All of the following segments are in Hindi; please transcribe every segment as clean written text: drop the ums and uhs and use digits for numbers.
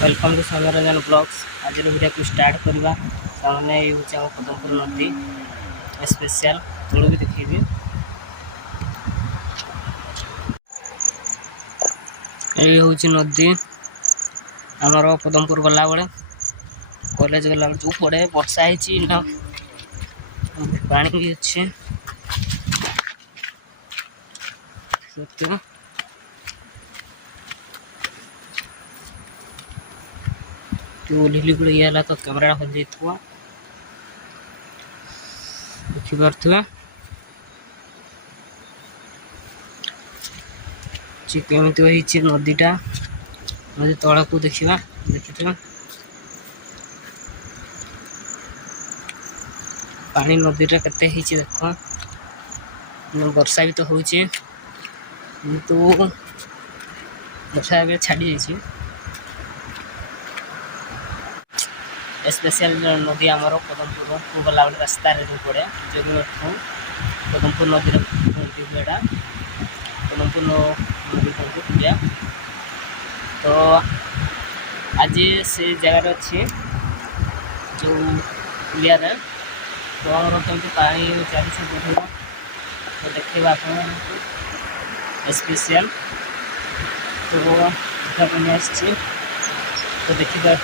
Welcome to Soumyaranjan blogs. आज वीडियो को स्टार्ट करवा सामने ये हूँ पदमपुर नदी स्पेशल तुम भी देखी। ये हूँ नदी आमर पदमपुर गला बेले कॉलेज गला जो पड़े वर्षा है पानी भी अच्छे ओहली गुड़ ये तो कैमेरा हो जाइए देखिपे कमी नदीटा नदी तला को देखा देखिए पानी नदीटा केते देख वर्षा भी तो हो वर्षा ए छाड़ी जाइए स्पेशल नदी आमर पदमपुर को गला बेले रास्ता पड़े जगन्नाथ पदमपुर नदी कहता पदमपुर नदी कहते पूजा तो आज से जगार अच्छे जो पुलिया तो आम कमी पानी चली बढ़ तो देखा आप स्पेशल तो तो देखिए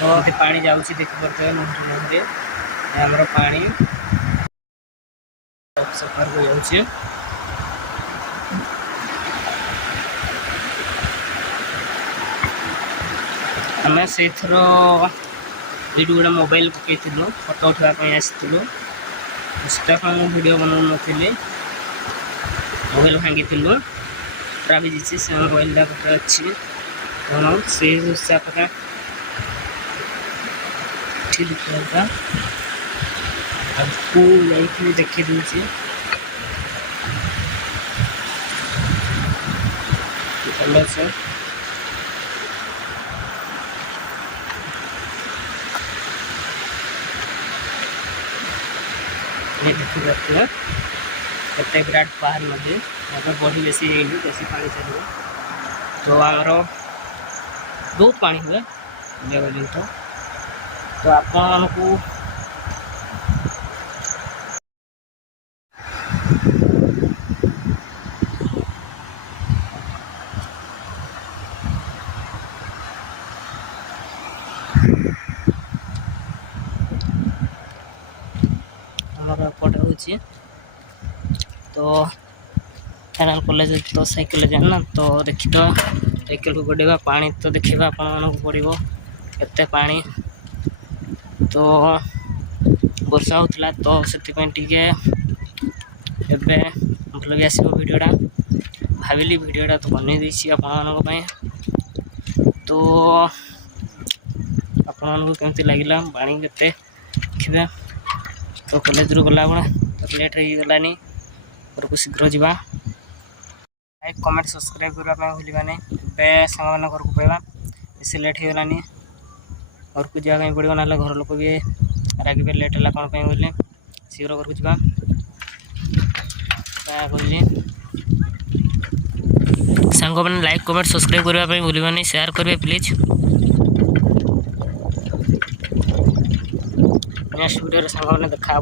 तो पानी जाऊँगी देखिए मुहरे आमर पानी सफर हो जाऊँगी आम से ये गोटे मोबाइल पकई फोटो उठापी आसलु वीडियो बना नी मोबाइल भांगी ट्राभी से मोबाइल अच्छी से हिसाब देखा आपको लाइक देखी दूसरी भल से देखिए केते विराट पहाड़ नदी बढ़ी बेसी बेसी पानी चलो तो आमर बहुत पानी हुए तो आपको पटे हूँ तो फाइनाल कॉलेज तो साइकिल जाना तो देखी तो साइकिल को गड़ेगा पानी तो देखा आपको पड़ो केते पानी तो वर्षा होता तो से भल भी आसो भिडटा भाविली भिडटा तो बन आपण तो आपण केमती लगे पानी के देखिए तो कॉलेज रू गला बेले तो लेट हो गलानी घर को शीघ्र जावा लाइक कमेंट सब्सक्राइब करने भूलवानी सांग घर को पाइबा बेस लेट हो गलानी घर को जावाई पड़ो ना घर लोक भी रागे लेट है कौन बोले शीघ्र घर को जावा कहली सांग मैंने लाइक कमेंट सब्सक्राइब करने भूलवानी शेयर करेंगे प्लीज नेक्स्ट वीडियो सांग मैंने देखा।